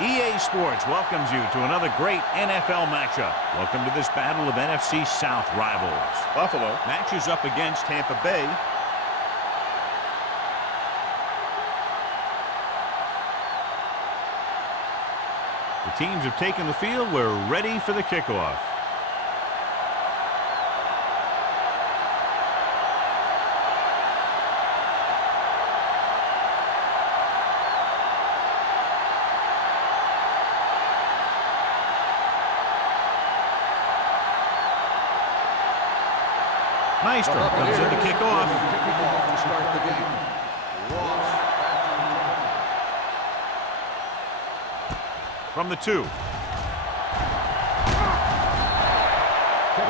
EA Sports welcomes you to another great NFL matchup. Welcome to this battle of NFC South rivals. Buffalo matches up against Tampa Bay. The teams have taken the field. We're ready for the kickoff. Maestro comes in to kick off. To start the game. From the 2.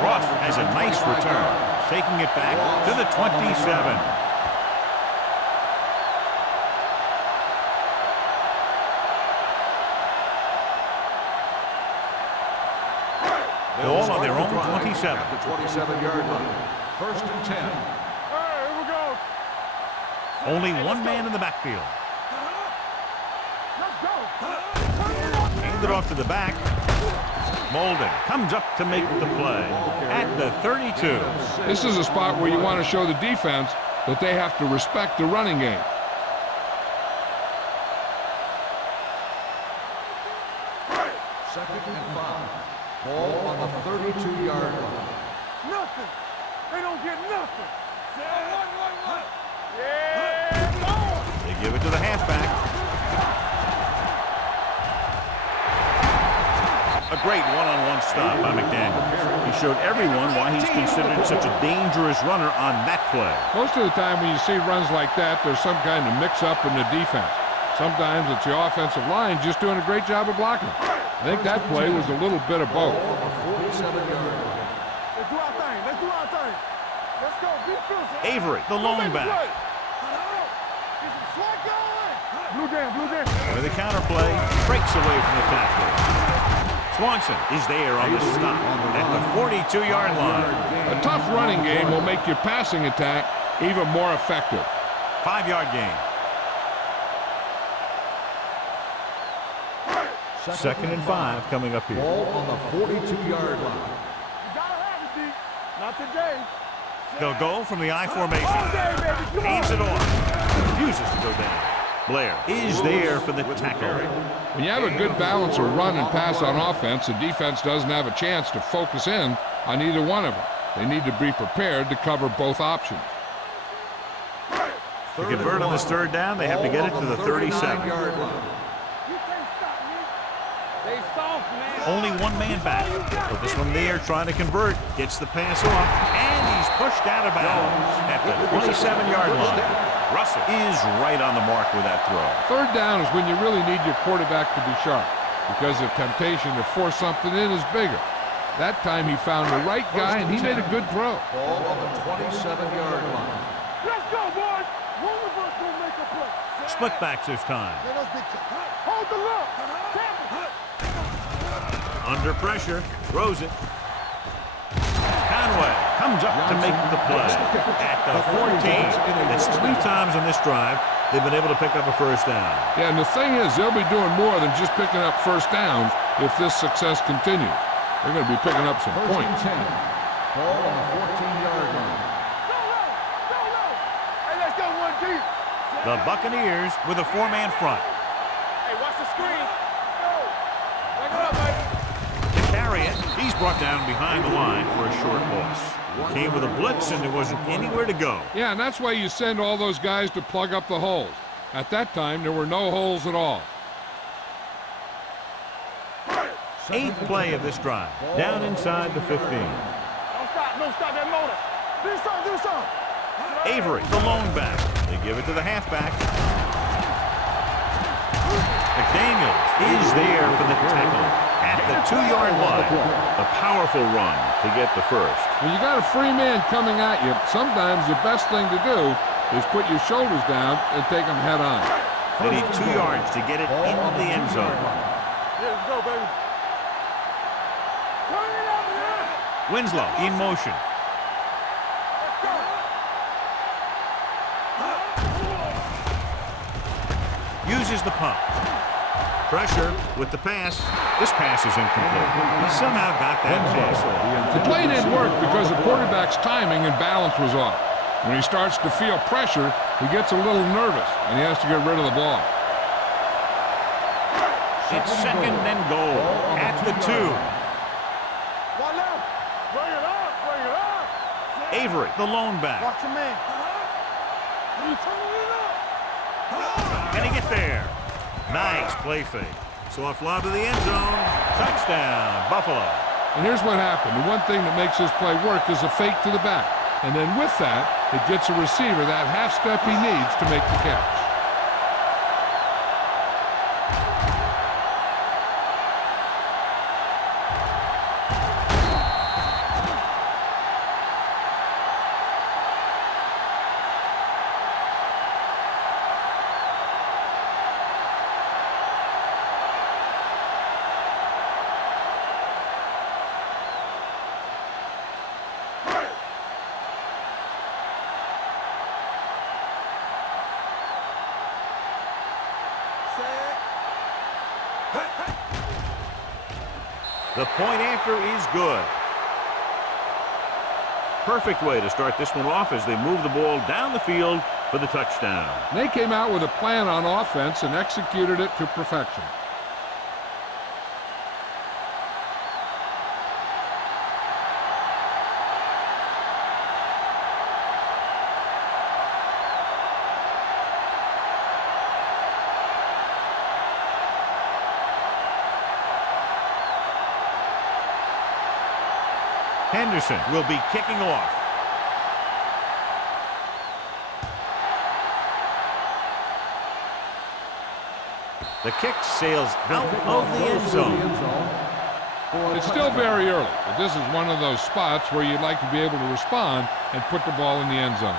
Ross has a nice return, taking it back to the 27. Ball on their own 27. At the 27-yard line. First and 10. Here we go. Only one man in the backfield. Let's go. Handed off to the back. Molden comes up to make the play at the 32. This is a spot where you want to show the defense that they have to respect the running game. Second and 5. Ball on the 32-yard line. Nothing. They don't get nothing. Yeah. They give it to the halfback. A great one-on-one stop by McDaniel. He showed everyone why he's considered such a dangerous runner on that play. Most of the time when you see runs like that, there's some kind of mix-up in the defense. Sometimes it's the offensive line just doing a great job of blocking. I think that play was a little bit of both. Let's do our thing. Let's do our thing. Let's go. Avery, the lone back. Blue jam, blue jam. With the counter play, breaks away from the tackle. Swanson is there on the stop at the 42-yard line. A tough running game will make your passing attack even more effective. 5-yard gain. Second and 5 coming up here. Ball on the 42-yard line. You gotta have it, D. Not today. They'll go from the I formation. All day, baby. Come Hands on. it off. Refuses to go down. Blair is there for the tackle. When you have a good balance of run and pass on offense, the defense doesn't have a chance to focus in on either one of them. They need to be prepared to cover both options. To convert on this third down, they have to get it to the 37. Yard line. You can't stop me. They soft, man. Only one man back. But this one there trying to convert. Gets the pass off. And he's pushed out of bounds at the 27-yard line. Russell is right on the mark with that throw. Third down is when you really need your quarterback to be sharp because the temptation to force something in is bigger. That time he found the right guy and he made a good throw. Ball on the 27-yard line. Let's go, boys. One of us gonna make a play. Split backs this time. Hold the look. Under pressure. Throws it. Conway comes up to make the play at the 14. It's 3 times on this drive they've been able to pick up a first down. Yeah, and the thing is, they'll be doing more than just picking up first downs if this success continues. They're going to be picking up some points. 10. Ball on the 14-yard line. Go low. Hey, let's go one deep. The Buccaneers with a 4-man front. Hey, watch the screen. Go. Bring it up, baby. To carry it, he's brought down behind the line for a short loss. He came with a blitz and there wasn't anywhere to go. Yeah, and that's why you send all those guys to plug up the holes. At that time, there were no holes at all. 8th play of this drive. Down inside the 15. Don't stop that motor. Do something. Avery, the lone back. They give it to the halfback. McDaniels is there for the tackle at the 2-yard line. A powerful run to get the first. When you got a free man coming at you, sometimes the best thing to do is put your shoulders down and take them head on. They need 2 yards to get it into the end zone. Yeah, let's go, baby. Turn it up, man. Winslow in motion. Uses the pump. Pressure with the pass. This pass is incomplete. He somehow got that pass off. The play didn't work because the quarterback's timing and balance was off. When he starts to feel pressure, he gets a little nervous, and he has to get rid of the ball. It's second and goal at the 2. One left. Bring it up. Bring it up. Avery, the lone back. Watch your man. You turning it up. Can he get there? Nice play fake. Soft lob to the end zone. Touchdown, Buffalo. And here's what happened. The one thing that makes this play work is a fake to the back. And then with that, it gets a receiver that half step he needs to make the catch. The point after is good. Perfect way to start this one off as they move the ball down the field for the touchdown. They came out with a plan on offense and executed it to perfection. Henderson will be kicking off. The kick sails out of the end zone. It's still very early, but this is one of those spots where you'd like to be able to respond and put the ball in the end zone.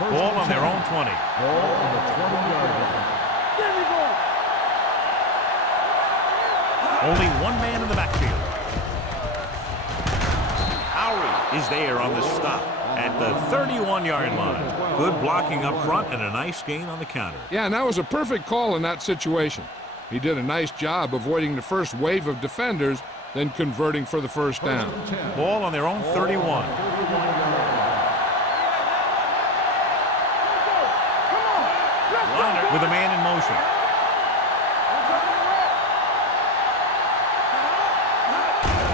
Ball on their own 20. Ball on the 20-yard line. There we go. Only one man in the backfield. Howery is there on the stop at the 31-yard line. Good blocking up front and a nice gain on the counter. Yeah, and that was a perfect call in that situation. He did a nice job avoiding the first wave of defenders, then converting for the first down. Ball on their own 31. Liner with a man in motion.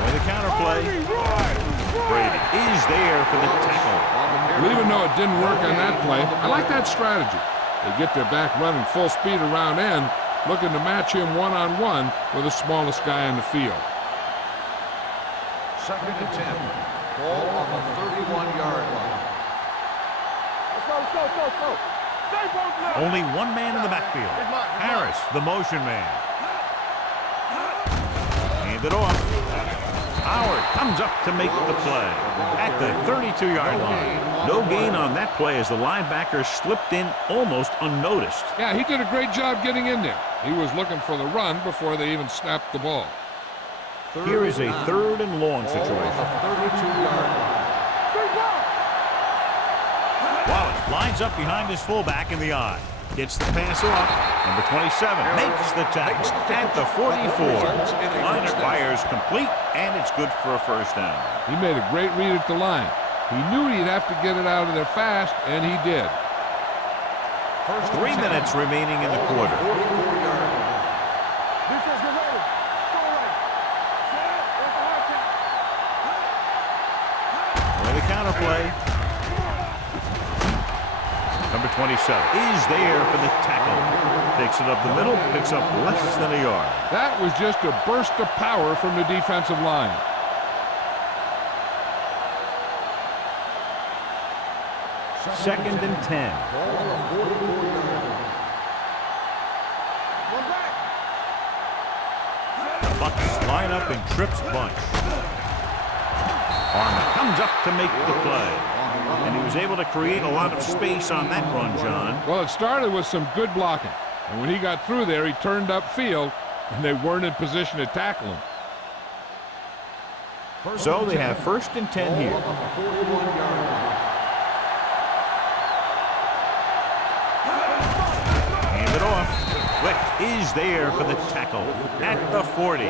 With a counter play. Brady is there for the tackle. Well, even though it didn't work on that play, I like that strategy. They get their back running full speed around end, looking to match him one-on-one with the smallest guy on the field. Second and 10. Ball on the 31-yard line. Let's go, let's go, let's go, let's go. Stay both left. Only one man in the backfield. Harris, the motion man. Hand it off. Howard comes up to make the play at the 32-yard line. No gain on that play as the linebacker slipped in almost unnoticed. Yeah, he did a great job getting in there. He was looking for the run before they even snapped the ball. Here is a third and long situation. 32-yard line. Wallace lines up behind his fullback in the I. Gets the pass off. Number 27 makes the tackle at the 44. Liner fires complete, and it's good for a first down. He made a great read at the line. He knew he'd have to get it out of there fast, and he did. 3 minutes remaining in the quarter. Defense, get ready. Go right. Set. Where's the hard count? With the counter play. Number 27 is there for the tackle. Takes it up the middle, picks up less than a yard. That was just a burst of power from the defensive line. Second and 10. One back. The Bucs line up and trips bunch. Arma comes up to make the play. And he was able to create a lot of space on that run, John. Well, it started with some good blocking. And when he got through there, he turned upfield, and they weren't in position to tackle him. So they have first and 10 here. Wick is there for the tackle at the 40.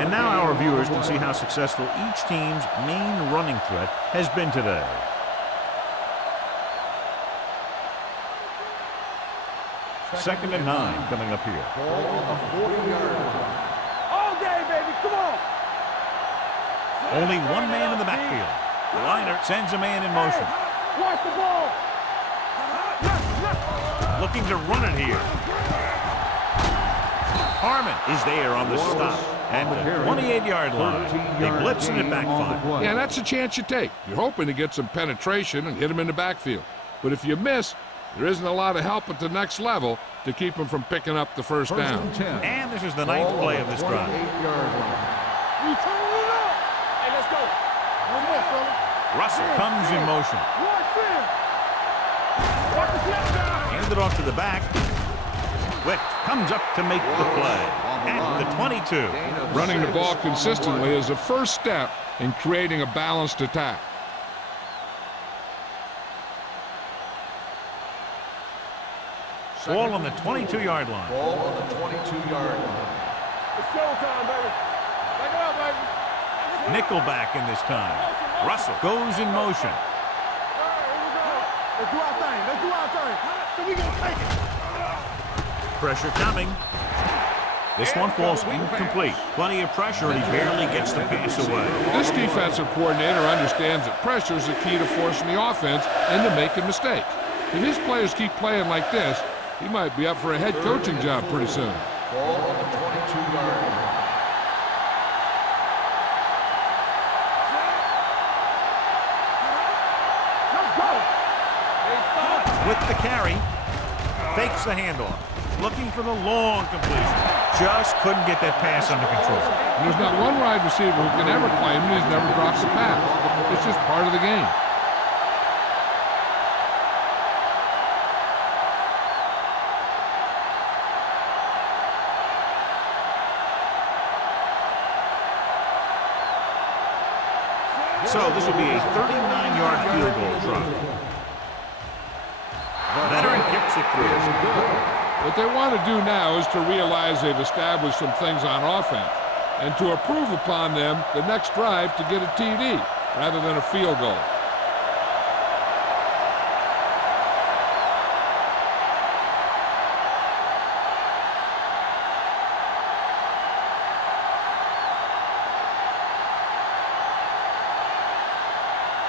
And now our viewers can see how successful each team's main running threat has been today. Second and 9 coming up here. Ball on the 40-yard line. All day, baby. Come on. Only one man in the backfield. The liner sends a man in motion. Watch the ball. Looking to run it here. Harmon is there on the stop. And the 28-yard line. They blitz and it backfire. Yeah, that's a chance you take. You're hoping to get some penetration and hit him in the backfield. But if you miss, there isn't a lot of help at the next level to keep him from picking up the first down. And this is the ninth play of this drive. You turn it up. Hey, let's go. One more, fella. Russell comes in motion. Watch film. Watch the snap down. Handed off to the back. Wick comes up to make the play at the 22. Running the ball consistently is a first step in creating a balanced attack. Ball on the 22-yard line. Ball on the 22-yard line. It's showtime, baby. Back it up, baby. Nickelback in this time. Russell goes in motion. All right, here we go. Let's do our thing. Let's do our thing. So we gonna take it. Pressure coming. This one falls incomplete. Plenty of pressure, and he barely gets the pass away. This defensive coordinator understands that pressure is the key to forcing the offense into making mistakes. If his players keep playing like this, he might be up for a head coaching job pretty soon. Ball on the 22-yard line. Let's go. With the carry, fakes the handoff. Looking for the long completion. Just couldn't get that pass under control. There's not one wide receiver who can ever claim he's never dropped a pass. It's just part of the game. So this will be a 39-yard field goal try. Veteran kicks it through. What they want to do now is to realize they've established some things on offense and to improve upon them the next drive to get a TD rather than a field goal.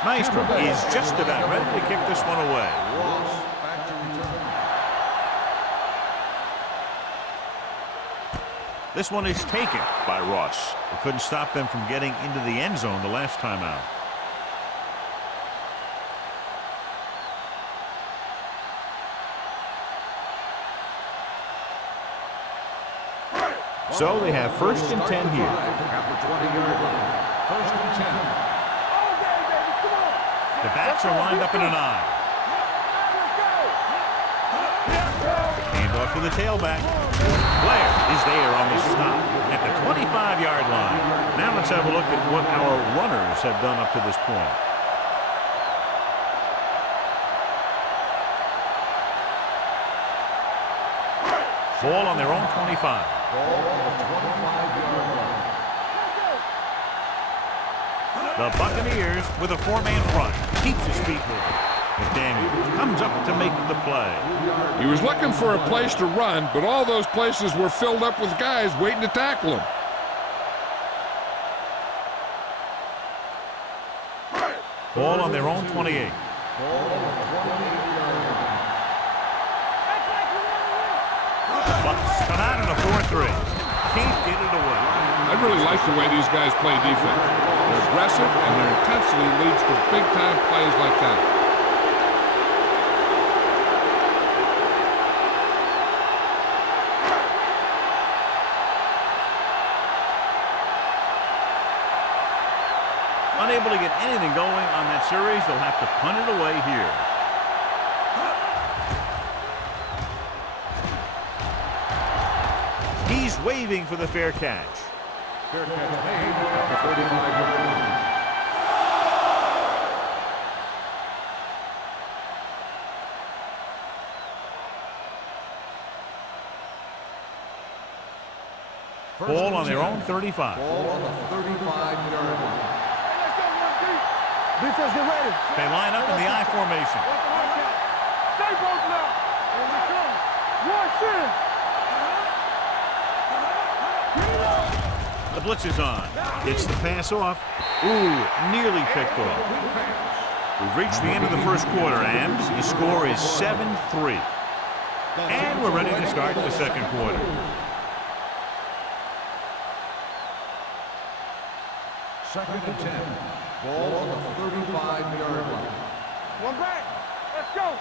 Maestro is just about ready to kick this one away. Ross back to return. This one is taken by Ross. It couldn't stop them from getting into the end zone the last time out. So they have first and 10 here. At the 20-yard line. First and 10. All day, baby. Come on. The backs are lined up in an eye. Hand off to the tailback. Blair is there on the stop at the 25-yard line. Now let's have a look at what our runners have done up to this point. Ball on their own 25. Ball on the 25-yard line. The Buccaneers with a four-man front. Keeps his feet moving. McDaniel comes up to make the play. He was looking for a place to run, but all those places were filled up with guys waiting to tackle him. Ball on their own 28. Ball on the 28-yard line. Bucks come out in a 4-3. Can't get it away. I really like the way these guys play defense. They're aggressive, and their intensity leads to big-time plays like that. Unable to get anything going on that series, they'll have to punt it away here. He's waving for the fair catch. Fair catch made at the 45-yard line. Ball on their own 35. Ball on the 35-yard line. Defense, get ready. They line up in the I formation. Stay posted up. Here we come. Watch in. The blitz is on. Gets the pass off. Ooh, nearly picked off. We've reached the end of the first quarter, and the score is 7-3. And we're ready to start the second quarter. Second and 10. Ball on the 35-yard line. One back. Let's go.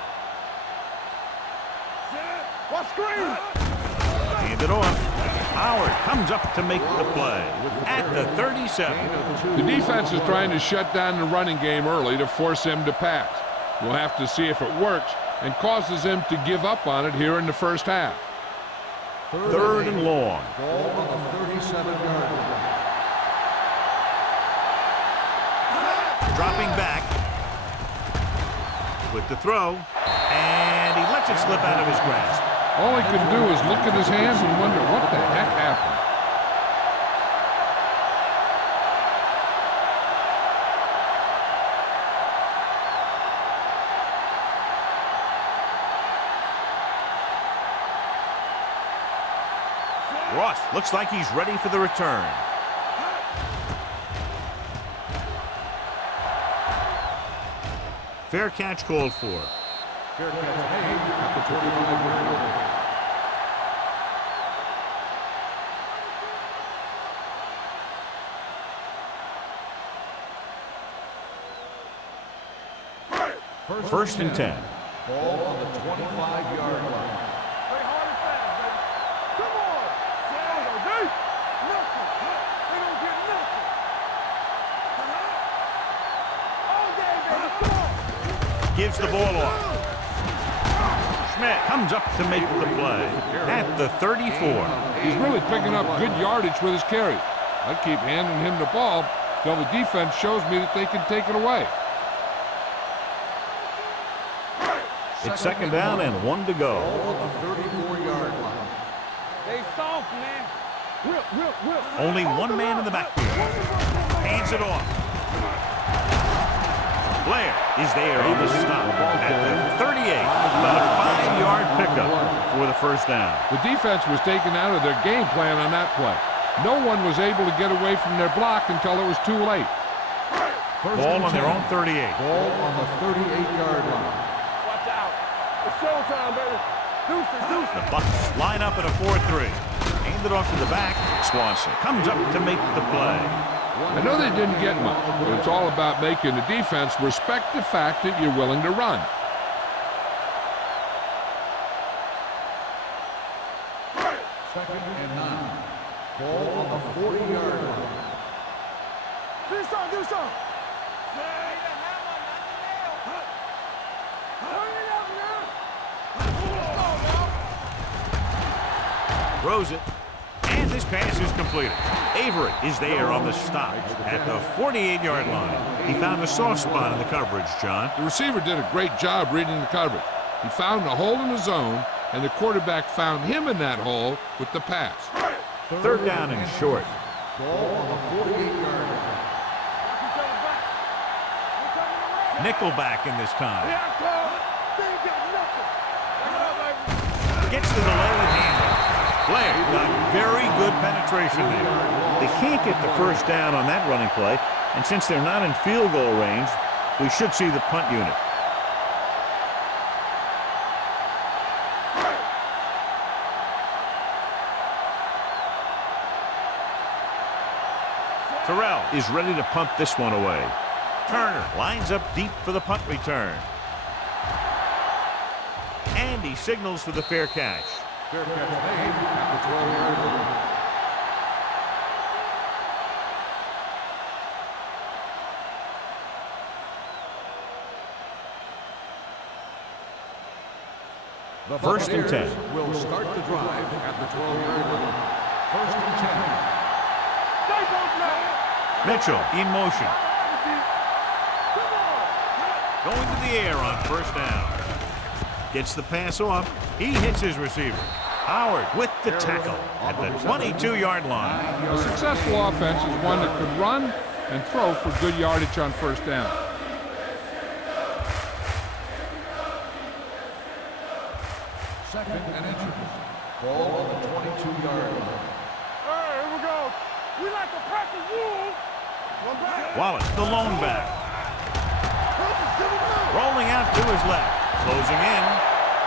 Watch screen. Hand it off. Howard comes up to make the play at the 37. The defense is trying to shut down the running game early to force him to pass. We'll have to see if it works and causes him to give up on it here in the first half. Third and long. Ball on the 37-yard line. Dropping back with the throw, and he lets it slip out of his grasp. All he could do is look at his hands and wonder what the heck happened. Ross looks like he's ready for the return. Fair catch called for. Fair catch made at the 25-yard line. First and 10. Ball on the 25-yard line. Play hard and fast, baby. Come on. Go deep. Nothing. They don't get nothing. All day, baby. Come on. Gives the ball off. Schmidt comes up to make the play at the 34. He's really picking up good yardage with his carry. I keep handing him the ball till the defense shows me that they can take it away. It's second down and 1 to go. Ball on the 34-yard line. They soft, man. Whip, whip, whip. Only one man in the backfield. Hands it off. Blair is there on the stop at the 38. About a 5-yard pickup for the first down. The defense was taken out of their game plan on that play. No one was able to get away from their block until it was too late. Ball on their own 38. Ball on the 38-yard line. Watch out. It's showtime, baby. Deuces, deuces. The Bucs line up at a 4-3. Hand it off to the back. Swanson comes up to make the play. I know they didn't get much, but it's all about making the defense respect the fact that you're willing to run. Second and 9. Ball on the 40-yard line. Do something, do something. Throws it. And this pass is completed. Avery is there on the stop at the 48-yard line. He found a soft spot in the coverage, John. The receiver did a great job reading the coverage. He found a hole in the zone, and the quarterback found him in that hole with the pass. Third down and short. Ball on the 48-yard line. Nickelback in this time. They ain't got nothing. Gets to the low handle. Blair got very good penetration there. They can't get the first down on that running play, and since they're not in field goal range, we should see the punt unit. Terrell is ready to punt this one away. Turner lines up deep for the punt return. And he signals for the fair catch. Fair catch made at the 12-yard line. The First and 10. Buccaneers will start the drive at the 12-yard line. First and 10. Mitchell in motion. Going to the air on first down. Gets the pass off. He hits his receiver. Howard with the tackle at the 22-yard line. A successful offense is one that could run and throw for good yardage on first down. Second and inches. Ball on the 22-yard line. Hey, here we go. We like to practice rules. One back. Wallace, the lone back. Rolling out to his left. Closing in.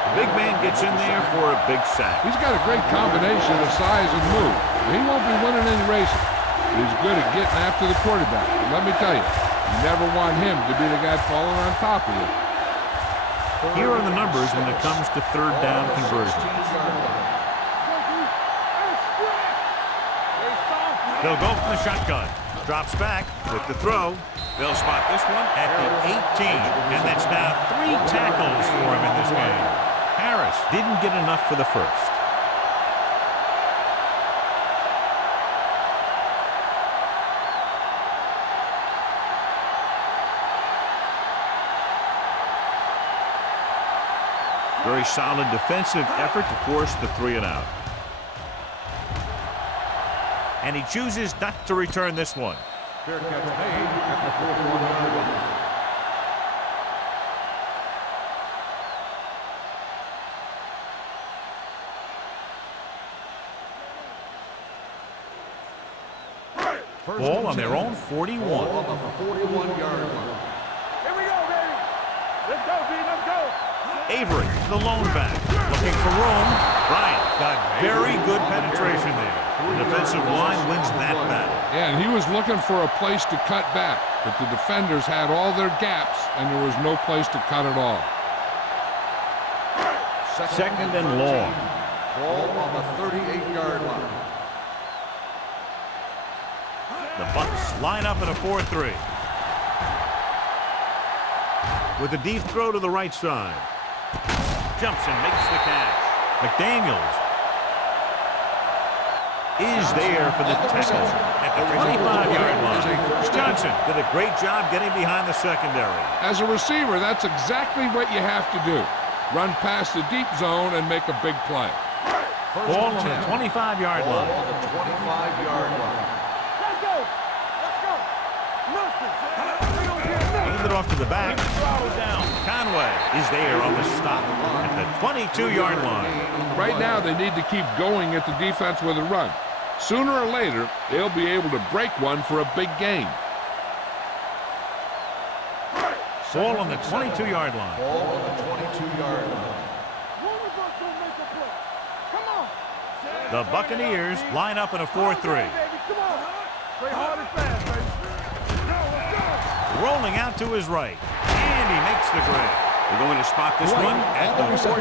The big man gets in there for a big sack. He's got a great combination of size and move. He won't be winning any races, but he's good at getting after the quarterback. And let me tell you, you never want him to be the guy falling on top of you. Here are the numbers when it comes to third down conversion. They'll go from the shotgun. Drops back with the throw. They'll spot this one at the 18. And that's now 3 tackles for him in this game. Harris didn't get enough for the first. Very solid defensive effort to force the 3 and out. And he chooses not to return this one. Fair catch made at the 41-yard line. Ball on their own 41. Ball on the 41-yard line. Here we go, baby. Let's go, B. Let's go. Avery, the lone back, looking for room. Bryant got very good penetration there. The defensive line wins that battle. Yeah, and he was looking for a place to cut back, but the defenders had all their gaps, and there was no place to cut at all. Second and long. Ball on the 38-yard line. The Bucs line up in a 4-3. With a deep throw to the right side. Jumps and makes the catch. McDaniels is there for the tackle at the 25-yard line. Johnson did a great job getting behind the secondary. As a receiver, that's exactly what you have to do. Run past the deep zone and make a big play. Ball on the 25-yard Ball line. on the 25-yard line. Let's go. Let's go. Nothing. We don't get nothing. Hand it off to the back. Throttle down. Conway is there on the stop at the 22-yard line. Right now, they need to keep going at the defense with a run. Sooner or later, they'll be able to break one for a big gain. Ball on the 22-yard line. Ball on the 22-yard line. One of us gonna make a play. Come on. The Buccaneers line up in a 4-3. Baby, come on. Play hard and fast, baby. Let's go. Rolling out to his right. And he makes the grab. They're going to spot this one at the 14.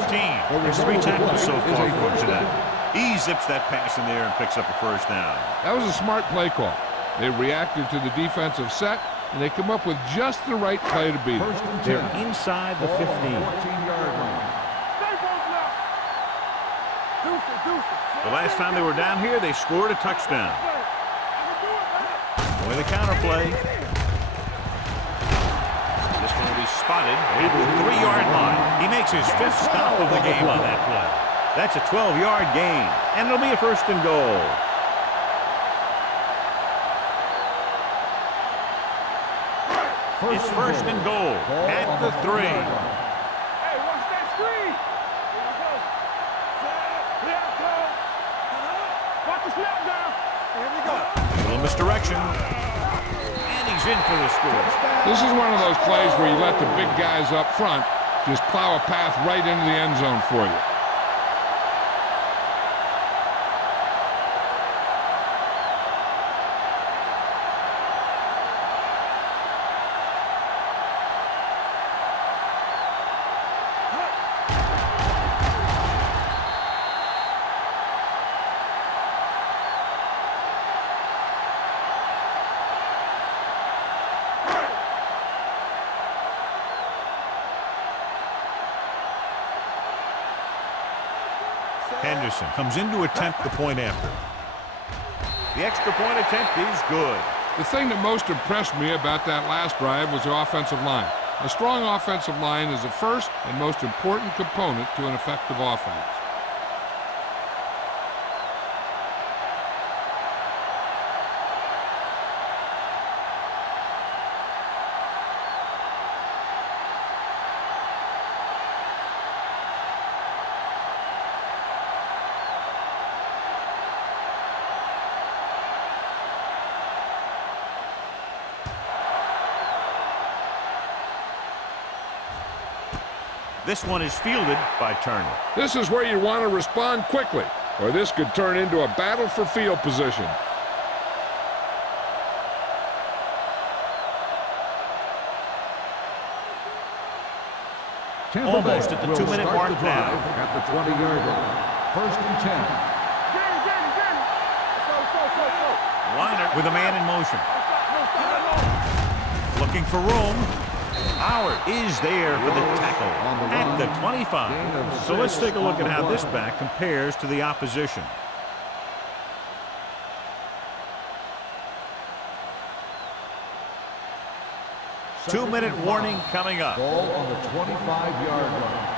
There's 3 tackles so far for him today. He zips that pass in there and picks up a first down. That was a smart play call. They reacted to the defensive set, and they come up with just the right play to beat it. First and 10. They're inside the 15. 14-yard line. Stay both now. Deuce it, deuce it. The last time they were down here, they scored a touchdown. I can do it, baby. With a counterplay. This one will be spotted at the 3-yard line. He makes his 5th stop of the game on that play. That's a 12-yard gain, and it'll be a first and goal. It's first and goal at the 3. Hey, watch that screen. Here we go. Set. Left toe. Watch the snap down. Here we go. A little misdirection. And he's in for the score. This is one of those plays where you let the big guys up front just plow a path right into the end zone for you. Henderson comes in to attempt the point after. The extra point attempt is good. The thing that most impressed me about that last drive was the offensive line. A strong offensive line is the first and most important component to an effective offense. This one is fielded by Turner. This is where you want to respond quickly, or this could turn into a battle for field position. Almost at the 2-minute mark now. At the 20-yard line. 1st and 10. Liner with a man in motion. Looking for room. Howard is there for the tackle at the 25. So let's take a look at how this back compares to the opposition. Two-minute warning coming up. Ball on the 25-yard line.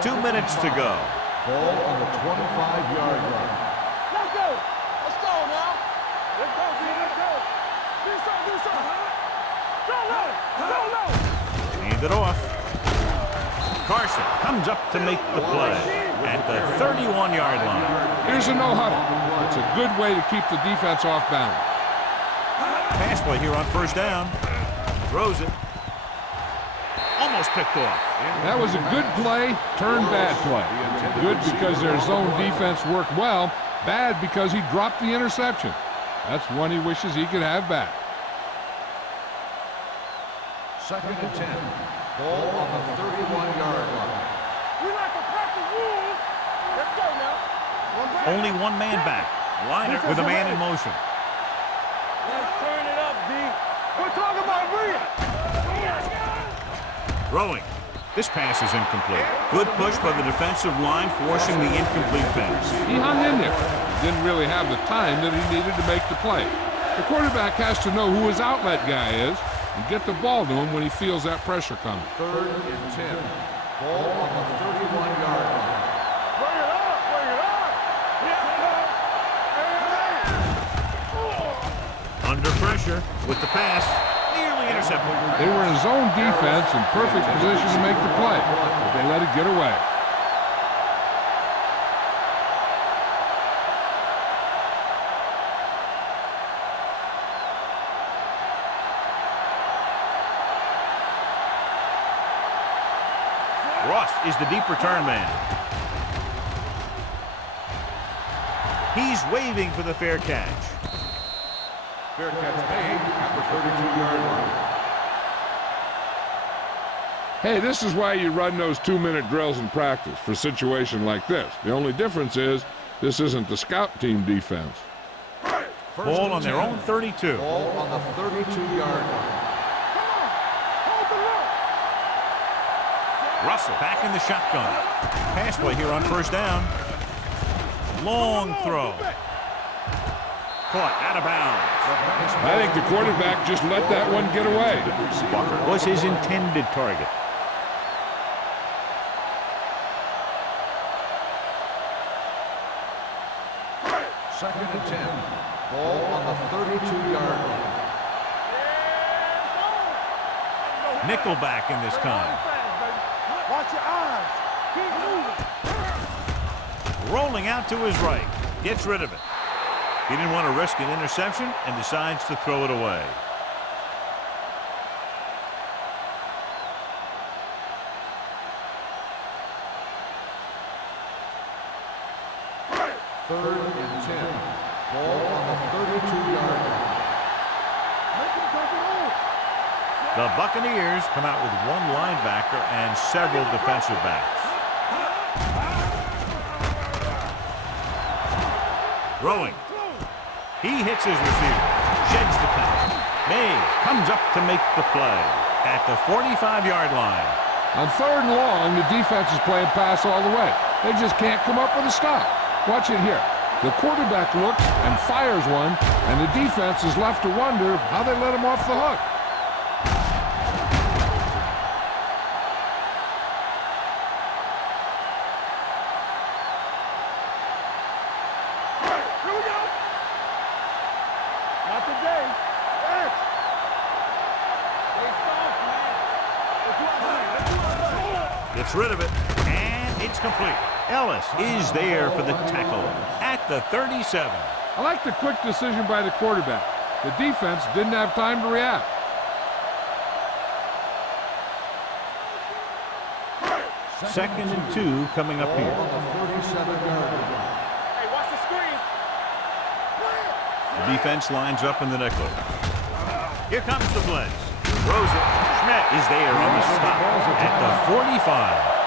Two minutes to go. Ball on the 25-yard line. Let's go. Let's go now. Let's go, G. Let's go. Do something. Go low. Hand it off. Carson comes up to make the play at the 31-yard line. Here's a no-huddle. It's a good way to keep the defense off balance. Pass play here on 1st down. Throws it. Almost picked off. That was a good play, turned bad play. Good because their zone defense worked well, bad because he dropped the interception. That's one he wishes he could have back. 2nd and 10. Ball on the 31-yard line. We like to practice rules. Let's go now. Only one man back. Liner with a man in motion. Let's turn it up, D. We're talking about real. Throwing. This pass is incomplete. Good push by the defensive line, forcing the incomplete pass. He hung in there. He didn't really have the time that he needed to make the play. The quarterback has to know who his outlet guy is and get the ball to him when he feels that pressure coming. 3rd and 10. Ball on the 31-yard line. Bring it up. Under pressure with the pass. Nearly intercepted. They were in zone defense in perfect position to make the play, but they let it get away. Ross is the deep return man. He's waving for the fair catch. Fair catch made at the 32-yard line. Hey, this is why you run those 2-minute drills in practice for a situation like this. The only difference is this isn't the scout team defense. Ball on their own 32. Ball on the 32-yard line. Russell back in the shotgun. Pass play here on 1st down. Long throw. Caught out of bounds. I think the quarterback just let that one get away. Walker was his intended target. Second and 10. Ball on the 32-yard line. Nickelback in this time. Watch your eyes. Keep moving. Rolling out to his right. Gets rid of it. He didn't want to risk an interception and decides to throw it away. Third and 10. Ball on the 32-yard line. The Buccaneers come out with one linebacker and several defensive backs. Throwing. He hits his receiver. Sheds the pass. Mays comes up to make the play at the 45-yard line. On 3rd and long, the defense is playing pass all the way. They just can't come up with a stop. Watch it here. The quarterback looks and fires one, and the defense is left to wonder how they let him off the hook. Here we go. Not today. X. They soft, man. Let's do our thing. Gets rid of it, and it's complete. Ellis is there for the tackle at the 37. I like the quick decision by the quarterback. The defense didn't have time to react. Second and 2 coming up here. On the 37-yard line. Hey, watch the screen. The defense lines up in the nickel. Here comes the blitz. Throws it. Schmidt is there on the stop at the 45.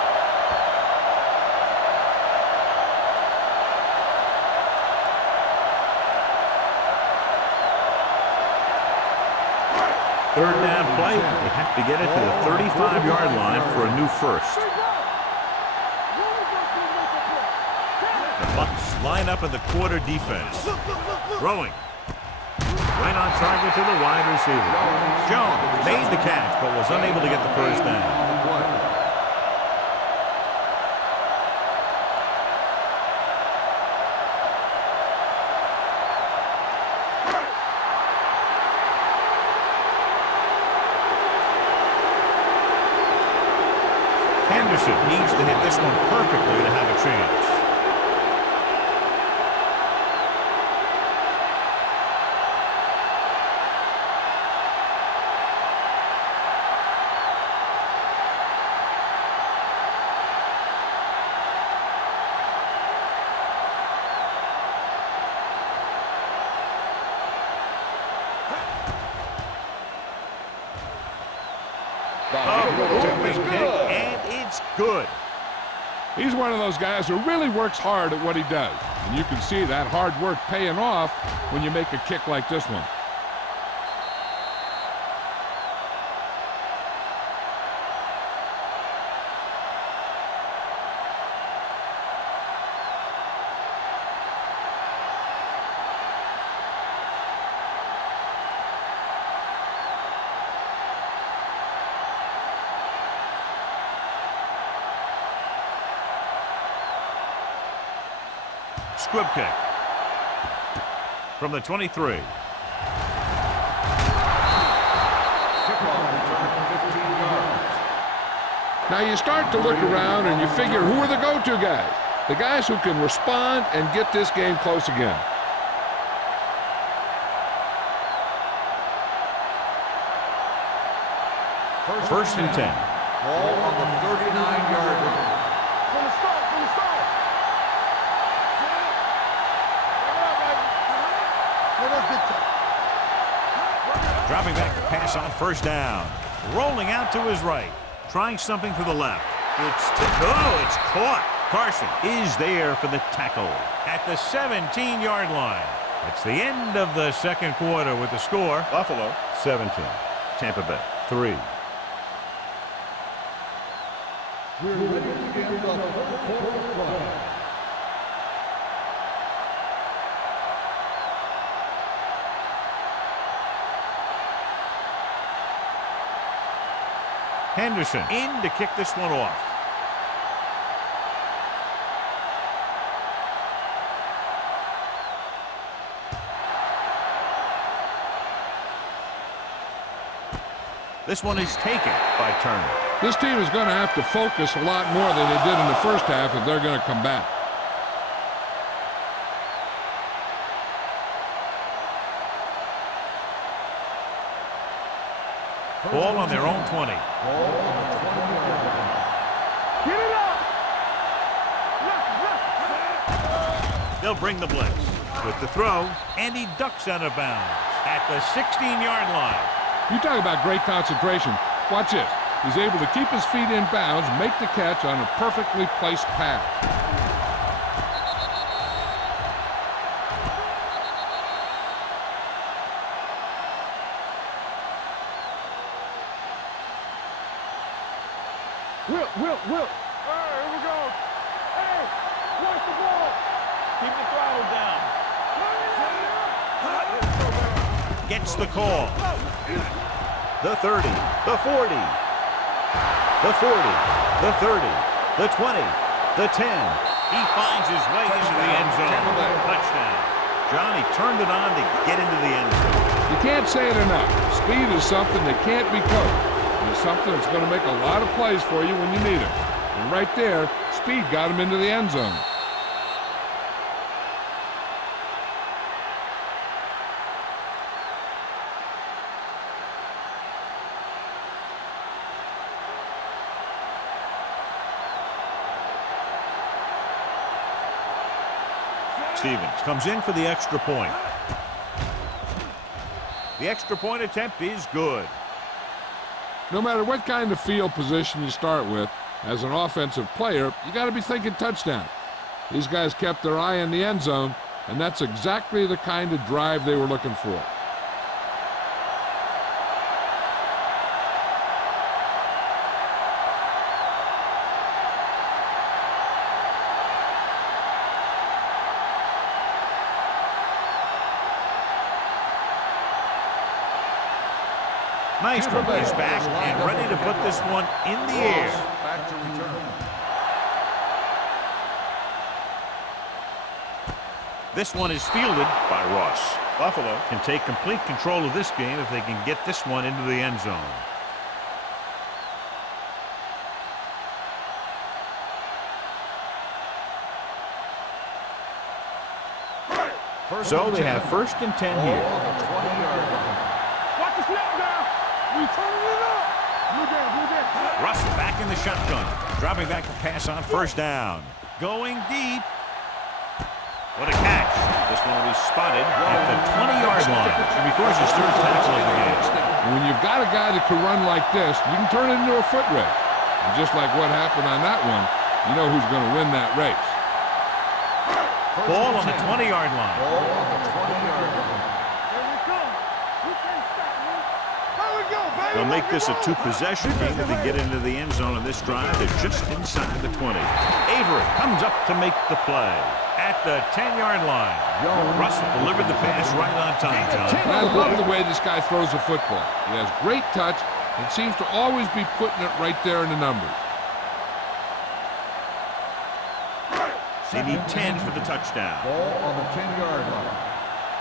Third down play. They have to get it to the 35-yard line for a new first. The Bucs line up in the quarter defense. Throwing. Right on target to the wide receiver. Jones made the catch, but was unable to get the first down. Henderson needs to hit this one perfectly to have a chance. And it's good. He's one of those guys who really works hard at what he does. And you can see that hard work paying off when you make a kick like this one. Squib kick from the 23. Now you start to look around and you figure, who are the go-to guys? The guys who can respond and get this game close again. First and 10. Ball on the 39-yard line. From the start, from the start. Dropping back to pass on first down. Rolling out to his right. Trying something to the left. It's caught. Carson is there for the tackle at the 17-yard line. It's the end of the second quarter with the score. Buffalo 17. Tampa Bay 3. We're ready to begin the third quarter play. Henderson in to kick this one off. This one is taken by Turner. This team is going to have to focus a lot more than they did in the first half if they're going to come back. Ball on their own 20. Get it up. They'll bring the blitz with the throw, and he ducks out of bounds at the 16-yard line. You talk about great concentration. Watch this. He's able to keep his feet in bounds, make the catch on a perfectly placed pass. Will. All right, here we go. Hey, watch the ball. Keep the throttle down. Gets the call. The 30, the 40, the 40, the 30, the 20, the 10. He finds his way into the end zone. Touchdown. Johnny turned it on to get into the end zone. You can't say it enough. Speed is something that can't be coached. As something that's going to make a lot of plays for you when you need it. And right there, speed got him into the end zone. Stevens comes in for the extra point. The extra point attempt is good. No matter what kind of field position you start with, as an offensive player, you got to be thinking touchdown. These guys kept their eye on the end zone, and that's exactly the kind of drive they were looking for. Maestro is back and ready to put this one in the air. Back to return. This one is fielded by Ross. Buffalo can take complete control of this game if they can get this one into the end zone. So they have 1st and 10 here. Watch the snap down. We turning it up. Russell back in the shotgun. Dropping back to pass on 1st down. Going deep. What a catch. This one will be spotted at the 20-yard line. He records his 3rd tackle of the game. When you've got a guy that can run like this, you can turn it into a foot race. And just like what happened on that one, you know who's going to win that race. Ball on the 20-yard line. Ball on the 20-yard line. Here we come. You can't stop me. Here we go, baby. They'll make this a 2-possession game if they get into the end zone on this drive. They're just inside the 20. Avery comes up to make the play at the 10-yard line. Russell delivered the pass right on time, John. And I love the way this guy throws a football. He has great touch and seems to always be putting it right there in the numbers. They need 10 for the touchdown. Ball on the 10-yard line.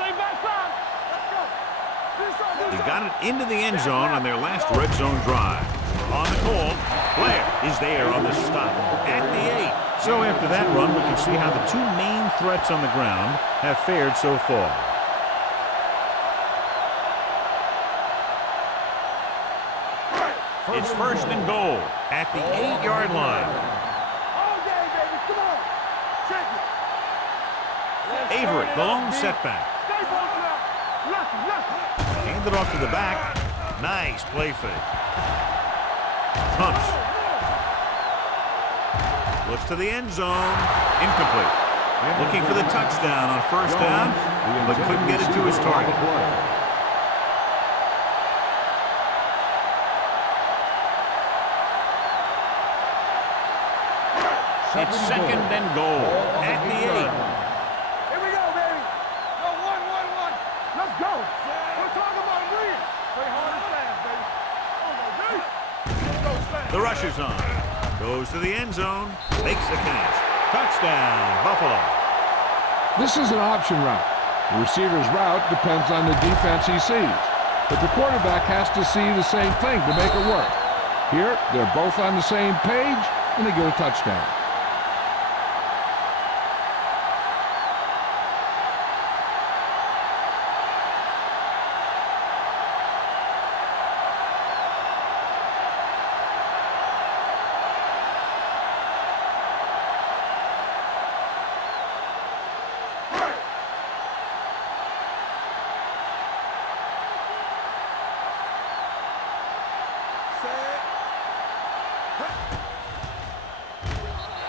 Stay backside. Let's go. They got it into the end zone on their last red zone drive. On the call, Blair is there on the stop at the 8. So after that run, we can see how the 2 main threats on the ground have fared so far. It's 1st and goal at the 8-yard line. All day, baby. Come on. Check it. Avery, the lone setback. Stay bolted out. Left. Handed off to the back. Nice play fake. Hunts. Looks to the end zone. Incomplete. Looking for the touchdown on 1st down, but couldn't get it to his target. It's 2nd and goal at the 8. Here we go, baby. Go, 1. Let's go. We're talking about winning. Play hard and fast, baby. Go fast. The rush is on. Goes to the end zone. Makes the catch. Touchdown, Buffalo. This is an option route. The receiver's route depends on the defense he sees. But the quarterback has to see the same thing to make it work. Here, they're both on the same page, and they get a touchdown.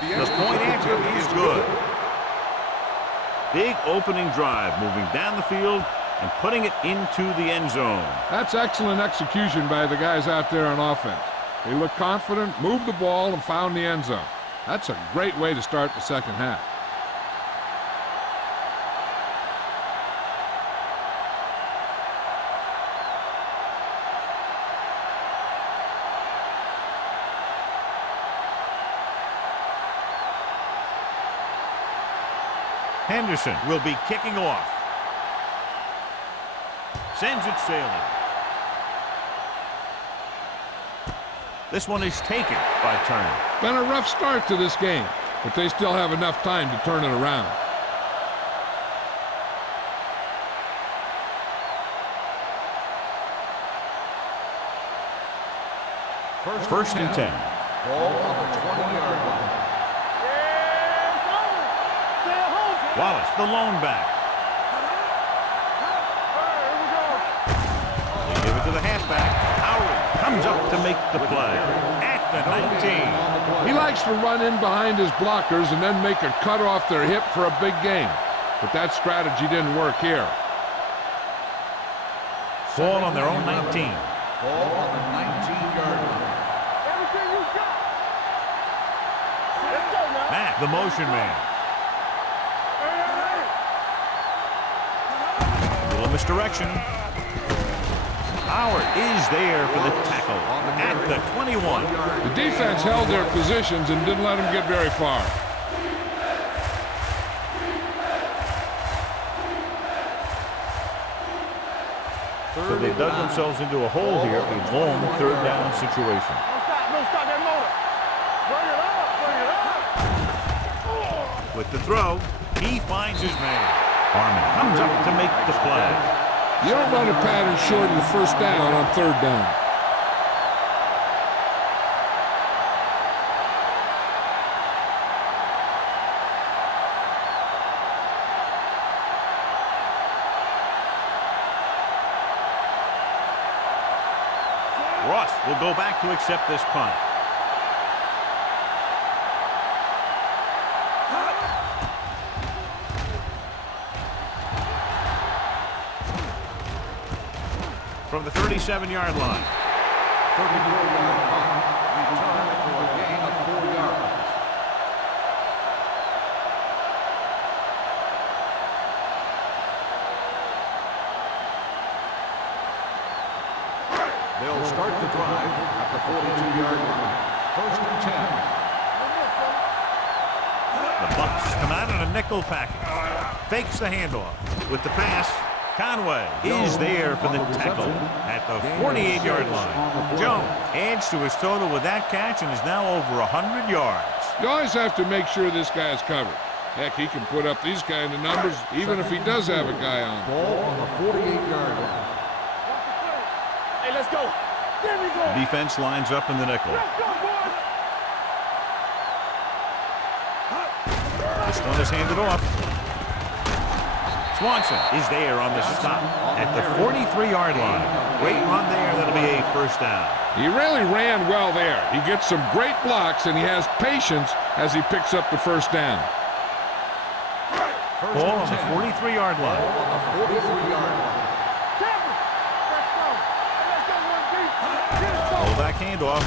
The point after is good. Big opening drive, moving down the field and putting it into the end zone. That's excellent execution by the guys out there on offense. They looked confident, moved the ball, and found the end zone. That's a great way to start the second half. Henderson will be kicking off. Sends it sailing. This one is taken by Turner. Been a rough start to this game, but they still have enough time to turn it around. First and 10. Ball on the 20-yard line. Wallace, the lone back. They give it to the halfback. Howard comes up to make the play at the 19. He likes to run in behind his blockers and then make a cut off their hip for a big gain. But that strategy didn't work here. Ball on their own 19. Ball on the 19-yard line. Everything you got. Let's go now. Matt, the motion man. Little misdirection. Howard is there for the tackle at the 21. The defense held their positions and didn't let them get very far. So they dug themselves into a hole here, a long third down situation. Don't stop that motor. Bring it up. With the throw, he finds his man. Harmon comes up to make the play. You don't run a pattern short of the first down on third down. Ross will go back to accept this punt. From the 37-yard line. 34-yard punt. Return for a gain of 4 yards. They'll start the drive at the 42-yard line. First and 10. The Bucks come out in a nickel package. Fakes the handoff. With the pass, Conway is there for the tackle at the 48-yard line. Jones adds to his total with that catch and is now over 100 yards. You always have to make sure this guy's covered. Heck, he can put up these kind of numbers even if he does have a guy on. Ball on the 48-yard line. Hey, let's go. There we go. Defense lines up in the nickel. Let's go, boys. This one is handed off. Swanson is there on the stop at the 43-yard line. Great run there. That'll be a first down. He really ran well there. He gets some great blocks, and he has patience as he picks up the first down. Ball on the 43-yard Ball line. on the 43-yard line. Pull back handoff.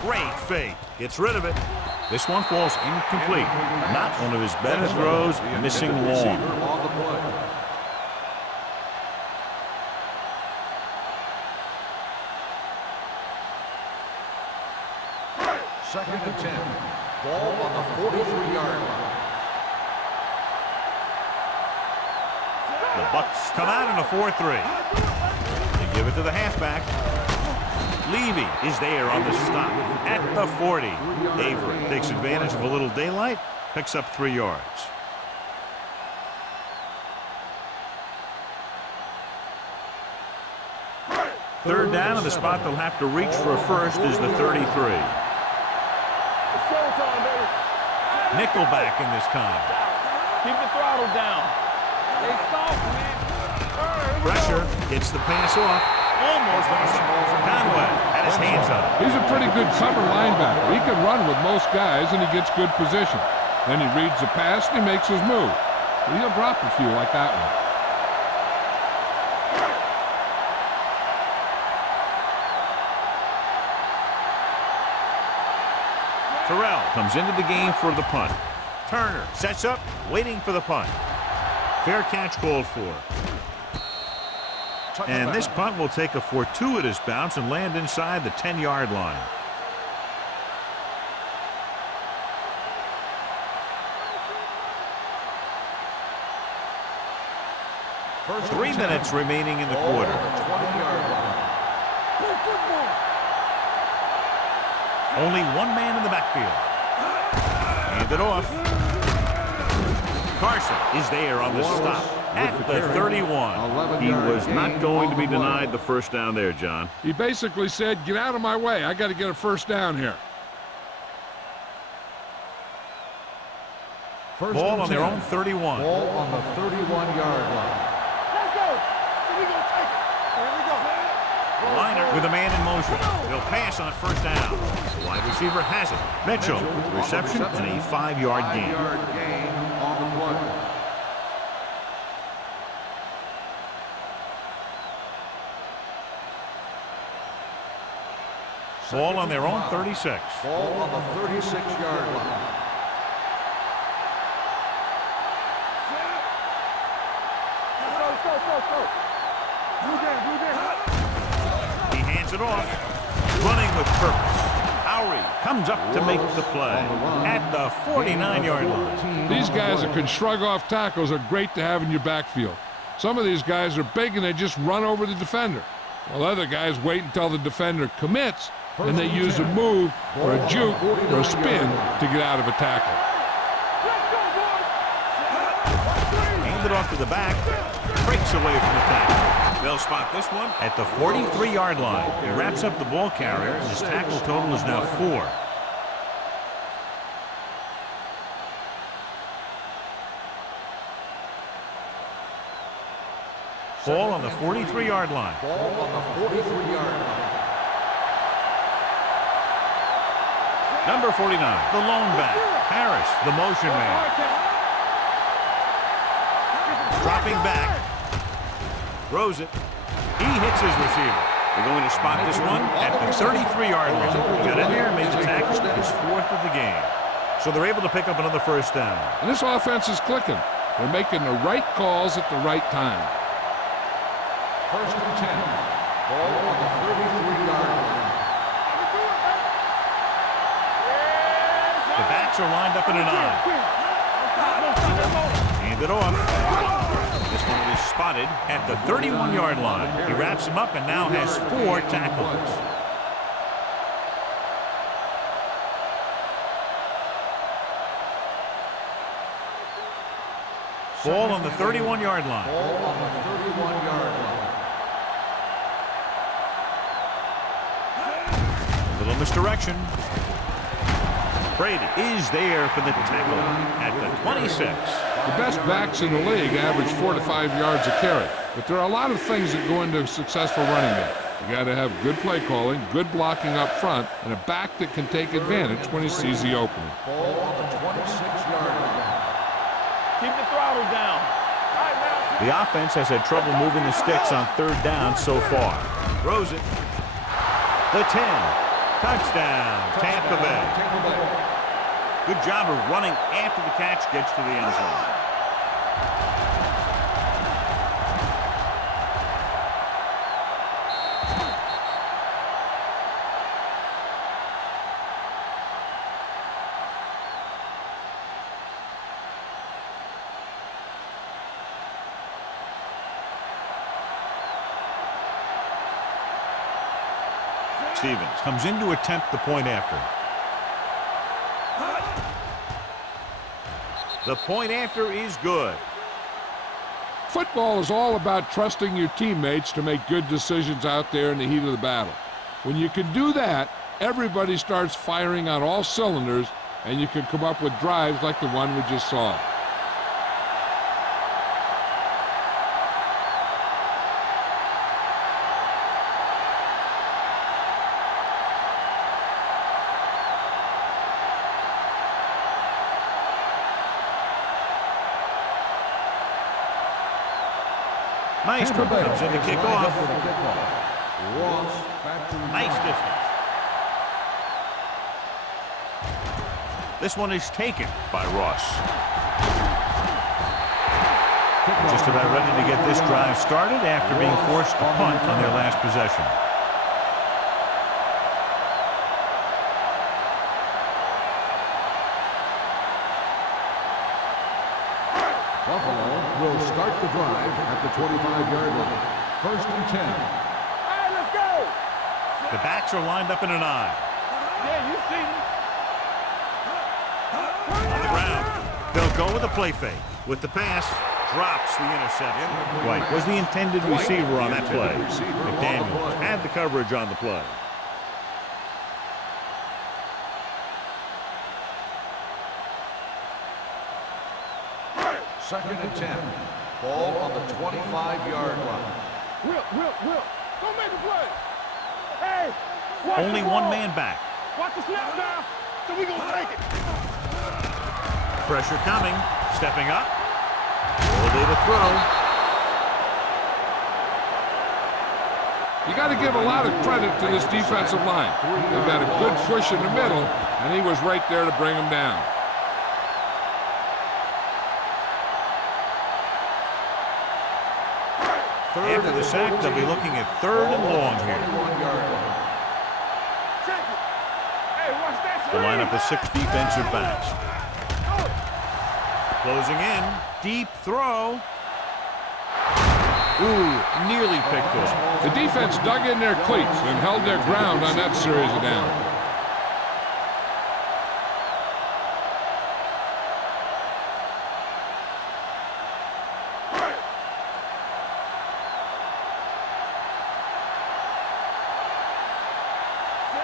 Great fake. Gets rid of it. This one falls incomplete. Not one of his better throws, missing long. On the play. Second and 10. Ball on the 43-yard line. The Bucks come out in a 4-3. They give it to the halfback. Levy is there on the stop at the 40. Avery takes advantage of a little daylight, picks up 3 yards. Third down, and the spot they'll have to reach for a first is the 33. Nickelback in this time. Keep the throttle down. They soft, man. Pressure gets the pass off. Almost Conway had his hands up. He's a pretty good cover linebacker. He can run with most guys, and he gets good position. Then he reads the pass, and he makes his move. But he'll drop a few like that one. Terrell comes into the game for the punt. Turner sets up, waiting for the punt. Fair catch called for. And this punt will take a fortuitous bounce and land inside the 10-yard line. First 3 minutes remaining in the quarter. 20-yard line. Only one man in the backfield. Hand it off. Carson is there on the stop at the 31. He was not going to be denied the first down there, John. He basically said, get out of my way. I got to get a first down here. Ball on their own 31. Ball on the 31-yard line. Let's go. Here we go. Take it. Here we go. Liner with a man in motion. He'll pass on first down. The wide receiver has it. Mitchell, reception and a 5-yard gain. 5-yard gain on the play. Ball on their own 36. Ball on the 36-yard line. He hands it off. Running with purpose. Howry comes up to make the play at the 49-yard line. These guys that can shrug off tackles are great to have in your backfield. Some of these guys are big and they just run over the defender. While other guys wait until the defender commits and they use a move or a juke or a spin to get out of a tackle. Hand it off to the back. Breaks away from the tackle. They'll spot this one at the 43-yard line. He wraps up the ball carrier. His tackle total is now 4. Ball on the 43-yard line. Ball on the 43-yard line. Number 49, the lone back. Harris, the motion man. Dropping back. Throws it. He hits his receiver. They're going to spot this one at the 33-yard line. Got in there and made the tackle. His 4th of the game. So they're able to pick up another first down. And this offense is clicking. They're making the right calls at the right time. 1st and 10. Ball on the 33-yard line. The backs are lined up in an I. Hand it off. This one is spotted at the 31-yard line. He wraps him up and now has 4 tackles. Ball on the 31-yard line. Ball on the 31-yard line. A little misdirection. Brady is there for the tackle at the 26. The best backs in the league average 4 to 5 yards a carry. But there are a lot of things that go into a successful running game. You got to have good play calling, good blocking up front, and a back that can take advantage when he sees the opening. Ball on the 26-yard line. Keep the throttle down. The offense has had trouble moving the sticks on 3rd down so far. Throws it. The 10. Touchdown, Tampa Bay. Good job of running after the catch gets to the end zone. Stevens comes in to attempt the point after. The point after is good. Football is all about trusting your teammates to make good decisions out there in the heat of the battle. When you can do that, everybody starts firing on all cylinders, and you can come up with drives like the one we just saw. Nice comes in to kick off. Ross back to Nice distance. This one is taken by Ross. Just about ready to get this drive started after being forced to punt on their last possession. Buffalo will start the drive at the 25-yard line. 1st and 10. All right, let's go. The backs are lined up in an I. Yeah, you They'll go with a play fake. With the pass, drops the interception. White was the intended receiver on that play. McDaniels had the coverage on the play. Second and 10. Ball on the 25-yard line. Will. Don't make a play. Hey, watch Only the one ball. man back. Watch the snap down, so we gonna take it. Pressure coming. Stepping up. All day to throw. You got to give a lot of credit to this defensive line. They've got a good push in the middle, and he was right there to bring them down. After the sack, they'll be looking at third and long here. Check it. Hey, watch that The screen. lineup of 6 defensive backs. Closing in. Deep throw. Ooh, nearly picked off. The defense dug in their cleats and held their ground on that series of downs.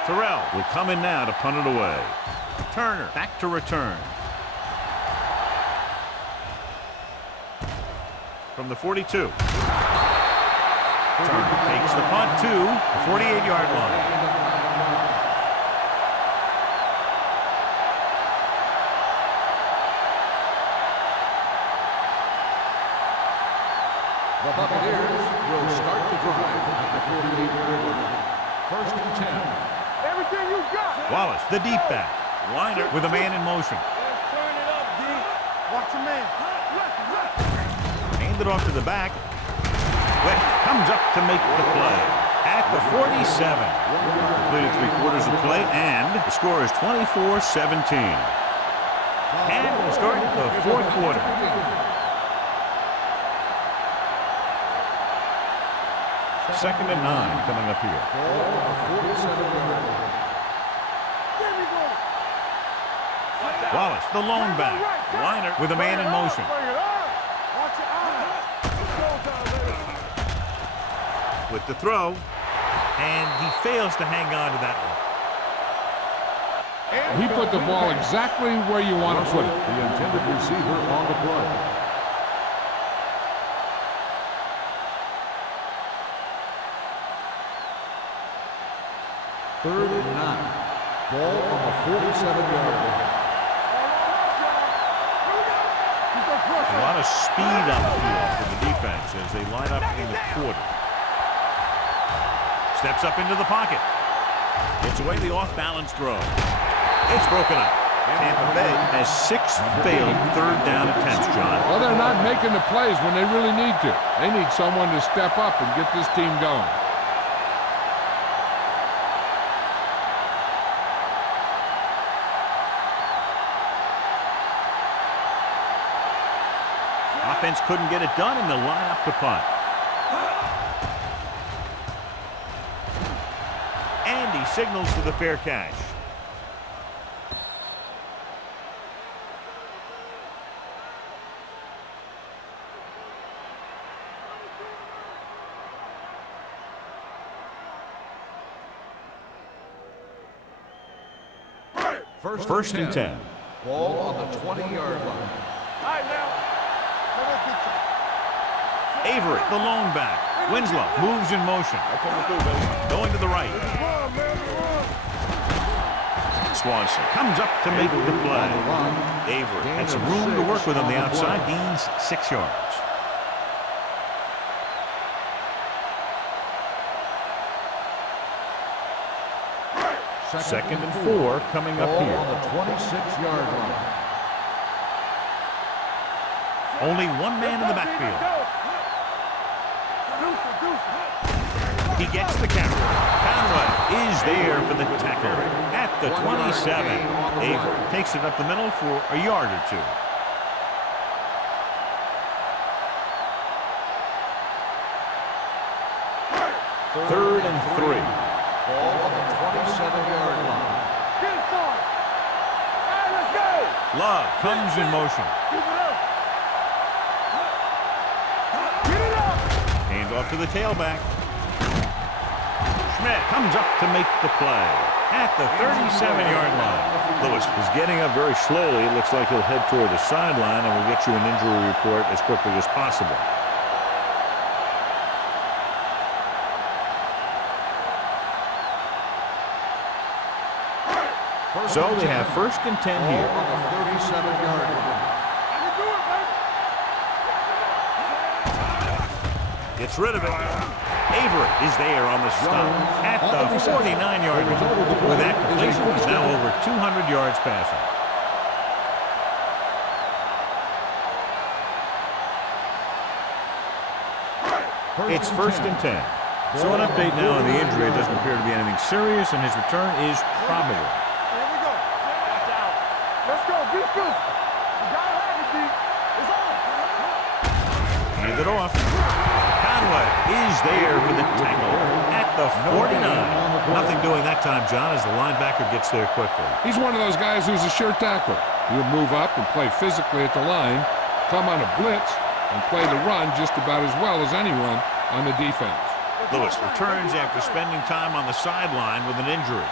Terrell will come in now to punt it away. Turner back to return. From the 42. Turner takes the punt to the 48-yard line. The Buccaneers will start the drive at the 48-yard line. First and 10. Everything you got. Wallace, the deep back. Liner with a man in motion. Let's turn it up, D. Watch your man. Hand it off to the back. Witt comes up to make the play. At the 47. Completed 3/4 of play, and the score is 24-17. And we'll start the 4th quarter. Second and 9 coming up here. Wallace, the lone back. Liner with a man in motion. With the throw, and he fails to hang on to that one. He put the ball exactly where you want to put it. The intended receiver on the play. Third and 9. Ball on the 47-yard line. A lot of speed on the field for the defense as they line up in the quarter. Steps up into the pocket. Gets away the off-balance throw. It's broken up. Tampa Bay has 6 failed third down attempts, John. Well, they're not making the plays when they really need to. They need someone to step up and get this team going. Offense couldn't get it done, and they'll line up to punt. And he signals for the fair catch. First and 10. Ball on the 20-yard line. All right, now. Avery, the lone back. Winslow moves in motion. Going to the right. Swanson comes up to make the play. Avery had some room to work with on the outside. Gains 6 yards. Second and 4 coming up Ball here. on the 26-yard line. Only one man in the backfield. He gets the carry. Conway is there for the tackle at the 27. Avery takes it up the middle for a yard or 2. Third and 3. Ball on the 27-yard line. Get it, son. All right, let's go. Love comes in motion. Hand off to the tailback. Schmidt comes up to make the play at the 37-yard line. Lewis is getting up very slowly. It looks like he'll head toward the sideline, and we'll get you an injury report as quickly as possible. So they have 1st and 10 here. On the 37-yard line. Gets rid of it. Avery is there on the stop at the 49-yard line. With that completion, he's now over 200 yards passing. It's 1st and 10. So an update now on the injury. It doesn't appear to be anything serious, and his return is probable. Here we go. Watch out. Let's go. Be good. You gotta have it, D. It's on. Hand it off. Conway is there for the tackle at the 49. Nothing doing that time, John, as the linebacker gets there quickly. He's one of those guys who's a sure tackler. He'll move up and play physically at the line, come on a blitz, and play the run just about as well as anyone on the defense. Lewis returns after spending time on the sideline with an injury.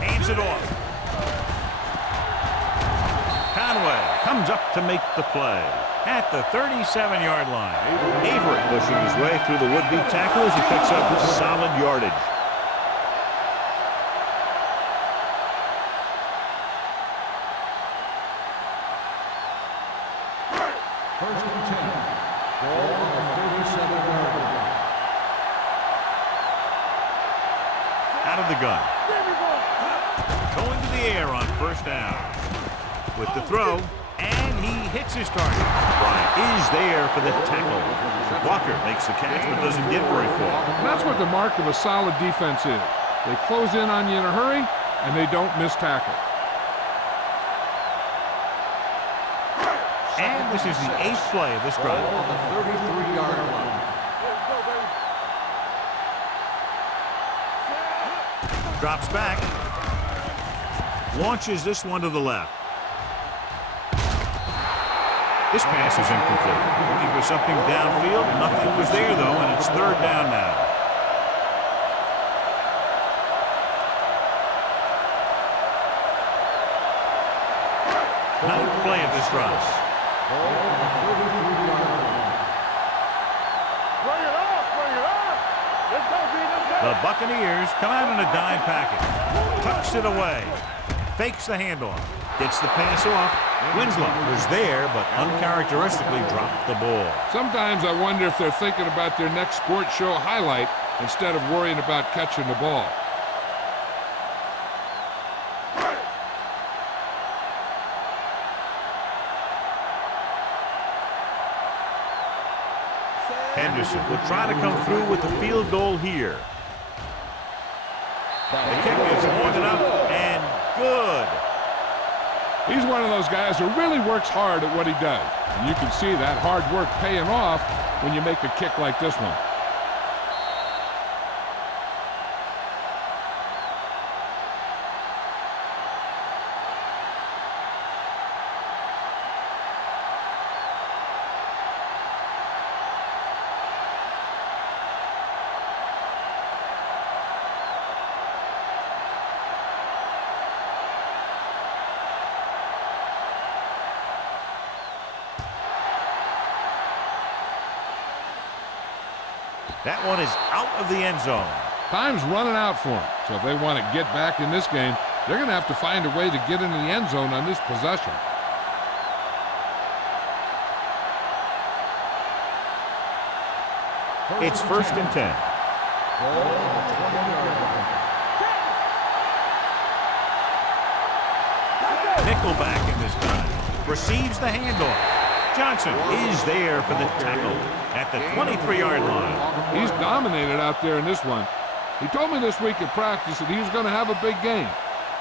Hands it off. Conway comes up to make the play at the 37-yard line. Avery pushing his way through the would-be tackle as he picks up solid yardage. Out of the gun. Going to the air on 1st down. With the throw, and he hits his target. Bryant is there for the tackle. Walker makes the catch but doesn't get very far. That's what the mark of a solid defense is. They close in on you in a hurry, and they don't miss tackle. And this is the 8th play of this drive. On the 33-yard line. Drops back. Launches this one to the left. This pass is incomplete. Looking for something downfield. Nothing was there, though, and it's 3rd down now. Ninth play of this drive. Bring it up. Bring it up. Let's go, D. Let's go. The Buccaneers come out in a dime package. Tucks it away. Fakes the handoff. Gets the pass off. Winslow was there, but uncharacteristically dropped the ball. Sometimes I wonder if they're thinking about their next sports show highlight instead of worrying about catching the ball. Henderson will try to come through with the field goal here. The kick is long enough and good. He's one of those guys who really works hard at what he does. And you can see that hard work paying off when you make a kick like this one. That one is out of the end zone. Time's running out for them. So if they want to get back in this game, they're going to have to find a way to get into the end zone on this possession. It's 1st and 10. Nickelback in this time. Receives the handoff. Johnson is there for the tackle at the 23-yard line. He's dominated out there in this one. He told me this week at practice that he was going to have a big game.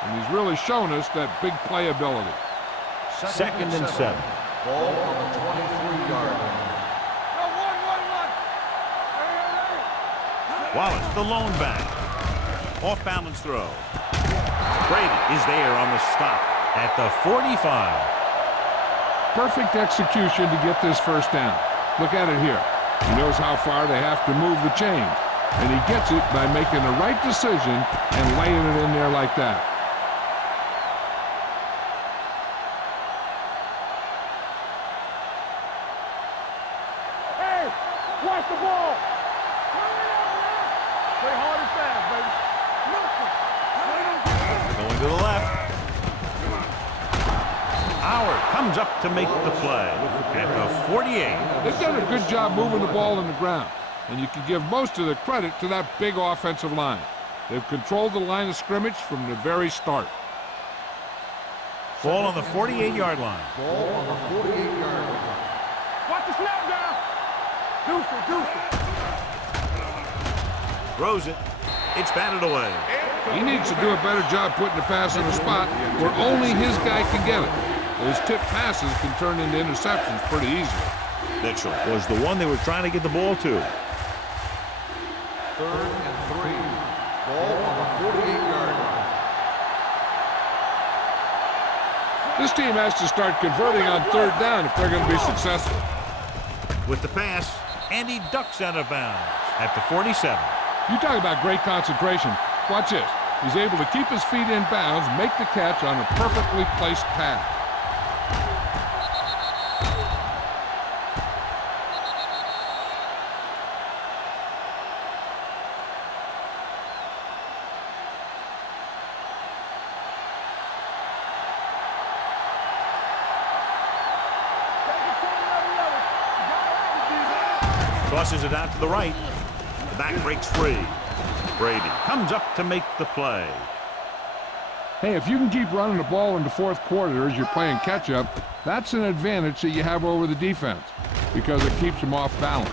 And he's really shown us that big playability. 2nd and 7. Ball on the 23-yard line. Wallace, the lone back. Off balance throw. Brady is there on the stop at the 45. Perfect execution to get this first down. Look at it here. He knows how far they have to move the chains, and he gets it by making the right decision and laying it in there like that. Hey, watch the ball. Play hard and fast, baby. Going to the left. Howard comes up to make the play at the 48. They've done a good job moving the ball in the ground, and you can give most of the credit to that big offensive line. They've controlled the line of scrimmage from the very start. Ball on the 48-yard line. Ball on the 48-yard line. Watch the snap down. Deuce it. Throws it. It's batted away. He needs to do a better job putting the pass in a spot where only his guy can get it. Those tip passes can turn into interceptions pretty easily. Mitchell was the one they were trying to get the ball to. 3rd and 3. Ball on the 48-yard line. This team has to start converting on 3rd down if they're going to be successful. With the pass, and he ducks out of bounds at the 47. You talk about great concentration. Watch this. He's able to keep his feet in bounds, make the catch on a perfectly placed pass. Tosses it out to the right. The back breaks free. Brady comes up to make the play. Hey, if you can keep running the ball in the 4th quarter as you're playing catch-up, that's an advantage that you have over the defense because it keeps them off balance.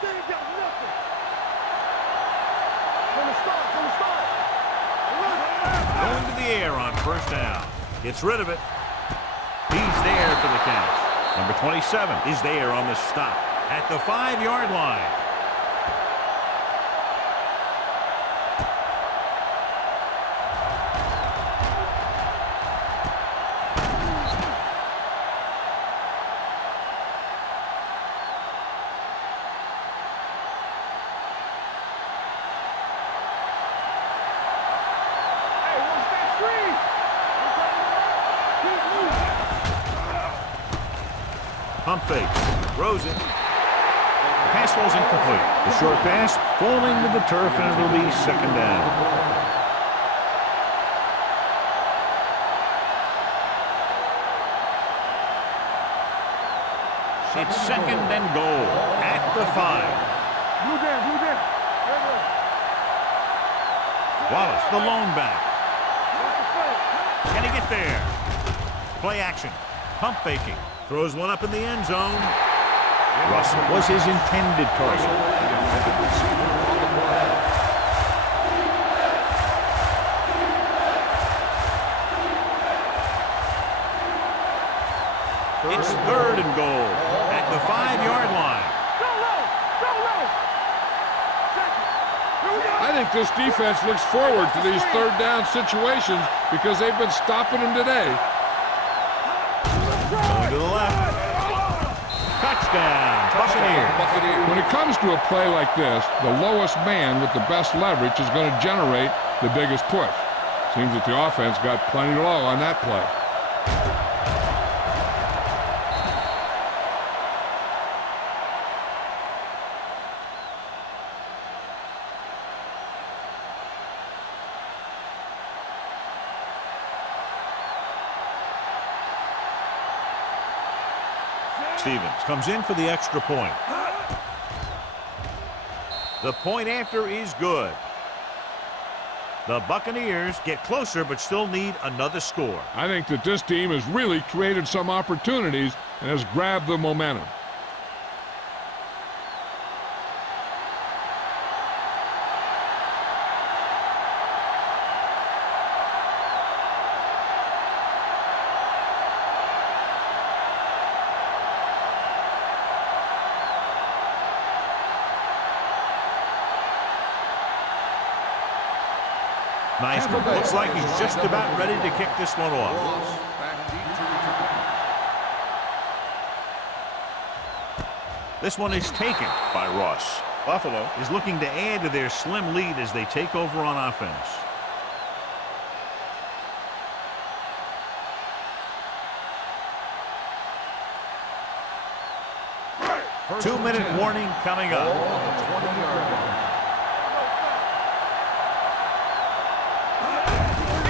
They ain't got nothing. From the start. Going to the air on 1st down. Gets rid of it. He's there for the catch. Number 27 is there on the stop at the 5-yard line. Pump fake. Throws it. The pass falls incomplete. The short pass falling to the turf, and it'll be 2nd down. It's 2nd and goal at the 5. Blue down. Wallace, the lone back. Can he get there? Play action. Pump faking. Throws one up in the end zone. Russell was his intended target. It's 3rd and goal at the 5-yard line. I think this defense looks forward to these 3rd down situations because they've been stopping them today. Going to the left. Touchdown, Buccaneers. When it comes to a play like this, the lowest man with the best leverage is going to generate the biggest push. Seems that the offense got plenty low on that play. Stevens comes in for the extra point. The point after is good. The Buccaneers get closer but still need another score. I think that this team has really created some opportunities and has grabbed the momentum. Nice move. Looks like he's just about ready to kick this one off. Ross back deep to return. This one is taken by Ross. Buffalo is looking to add to their slim lead as they take over on offense. 2-minute warning coming up. Ball on the 20-yard line.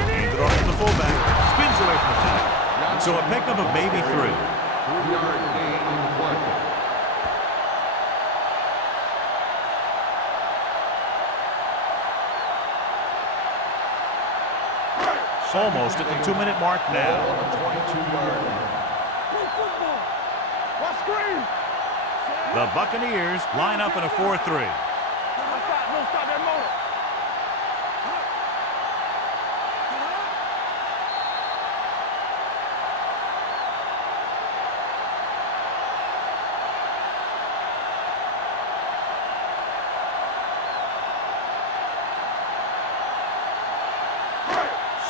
Handed off to the fullback. Spins away from the tackle. So a pickup of maybe 3. 3-yard gain on the play. Almost at the 2-minute mark Ball now. on the 22-yard line. What screen? The Buccaneers line up in a 4-3. No, stop that motor.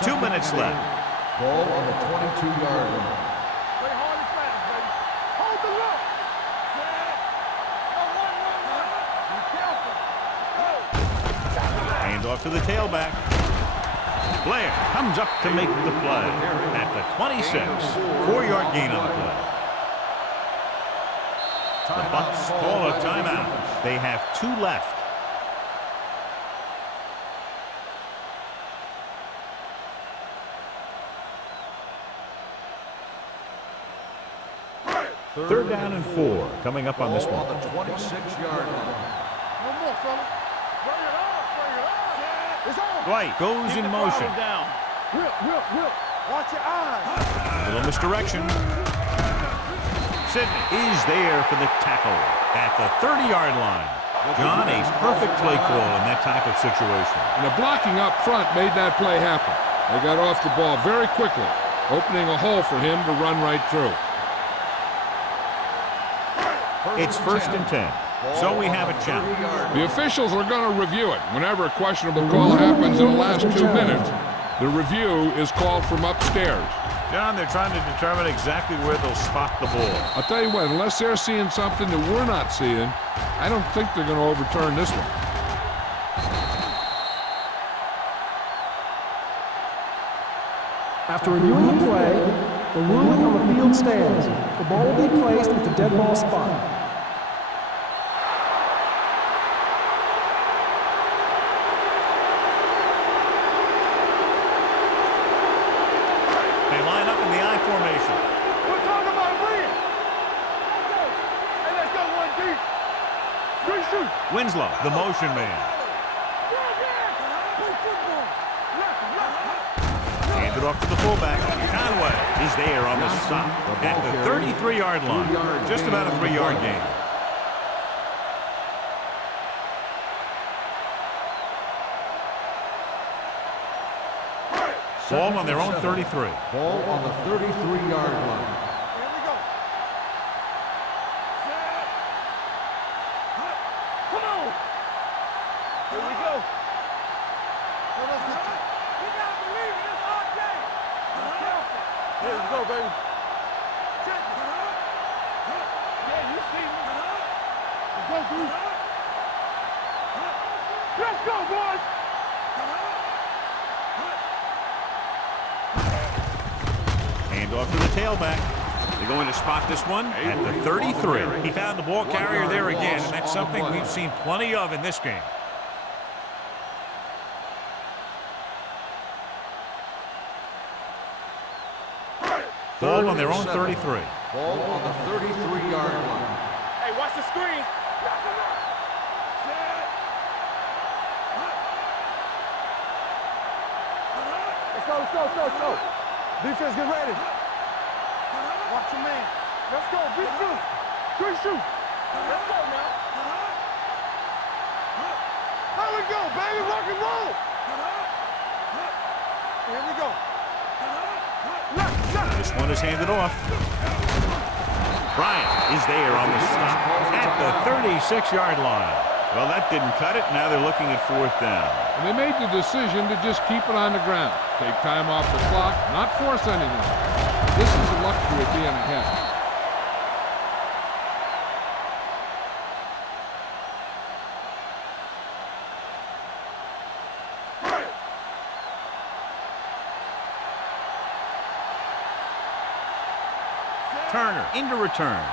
Two minutes left. Ball on the 22-yard line. Play hard and fast, baby. Hold the look. Be careful. Hand off to the tailback. Blair comes up to make the play at the 26. 4-yard gain on the play. The Bucs call a timeout. They have 2 left. Third down and 4 coming up on this Ball one. on the 26-yard line. One more, fella. Bring it up. Bring it up. It's on. Dwight goes in motion. Down. Whip. Watch your eyes. Little misdirection. Sidney is there for the tackle at the 30-yard line. John, a perfect play call in that type of situation. And the blocking up front made that play happen. They got off the ball very quickly, opening a hole for him to run right through. It's 1st and 10, so we have a challenge. The officials are going to review it. Whenever a questionable call happens in the last 2 minutes, the review is called from upstairs. John, they're trying to determine exactly where they'll spot the ball. I'll tell you what, unless they're seeing something that we're not seeing, I don't think they're going to overturn this one. After reviewing the play, the ruling on the field stands. The ball will be placed at the dead ball spot. They line up in the I formation. We're talking about win. Hey, let's go one deep. Shoot. Winslow, the motion man. Play football. Handed off to the fullback. Conway is there on the stop at the 33-yard line. Just about a 3-yard gain. Ball on their own 33. Ball on the 33-yard line. Here we go. Set. Come on. Here we go. You gotta believe it. It's our day. Here we go, baby. Check it. Yeah, you see me. Let's go, dude. Let's go, boys. Hand off to the tailback. They're going to spot this one at the 33. He found the ball carrier there again, and that's something we've seen plenty of in this game. Ball on their own 33. Ball on the 33-yard line. Hey, watch the screen. Let's go. Defense, get ready. Watch your man. Let's go. Be shoot. Good shoot. Let's go now. There we go, baby. Rock and roll. Here we go. Left. This one is handed off. Bryant is there on the stop at the 36-yard line. Well, that didn't cut it. Now they're looking at 4th down. And they made the decision to just keep it on the ground. Take time off the clock, not force anything. This is the luxury of being ahead. Turner into return.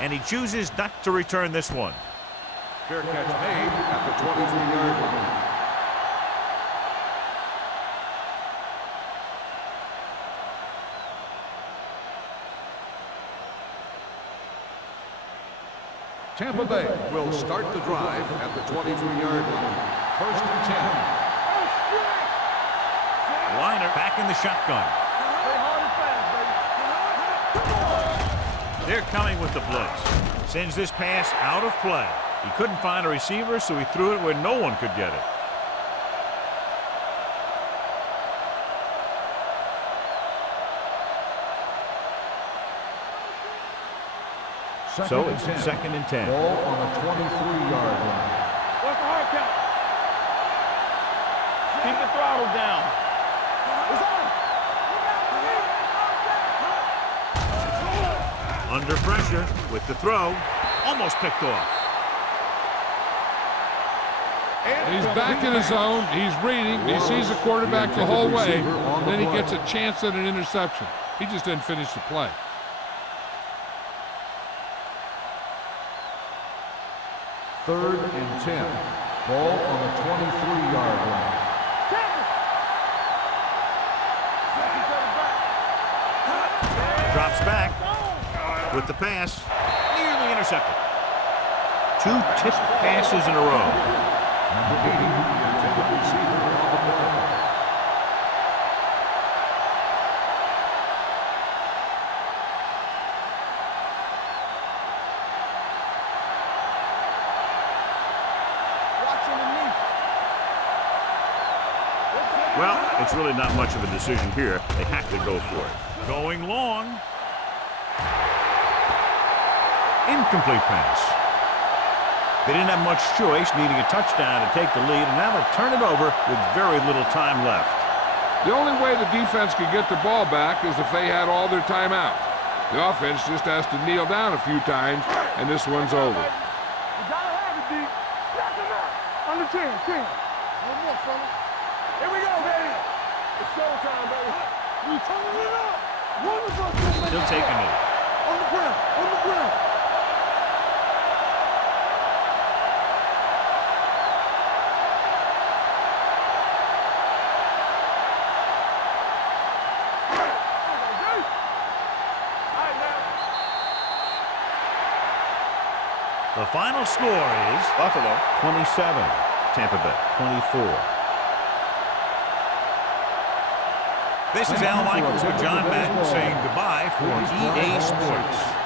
And he chooses not to return this one. Fair catch made at the 23-yard line. Tampa Bay will start the drive at the 23-yard line. 1st and 10. Liner back in the shotgun. They're coming with the blitz. Sends this pass out of play. He couldn't find a receiver, so he threw it where no one could get it. So it's 2nd and 10. Ball on the 23-yard line. What's the hard count? Keep the throttle down. It's on. Under pressure with the throw. Almost picked off. He's back in his zone. He's reading. He sees the quarterback the whole way. Then he gets a chance at an interception. He just didn't finish the play. Third and 10. Ball on the 23-yard line. Drops back with the pass. Nearly intercepted. 2 tipped passes in a row. Number 80, the intended receiver on the play. Well, it's really not much of a decision here. They have to go for it. Going long. Incomplete pass. They didn't have much choice, needing a touchdown to take the lead, and now they'll turn it over with very little time left. The only way the defense could get the ball back is if they had all their timeouts. The offense just has to kneel down a few times, and this one's over. You gotta have it, D. Knock him out. Under 10. One more, fellas. Here we go, baby. It's showtime, baby. We turning it up. He'll take a knee. On the ground. The final score is Buffalo 27, Tampa Bay 24. This is Al Michaels with John Madden saying goodbye for EA Sports.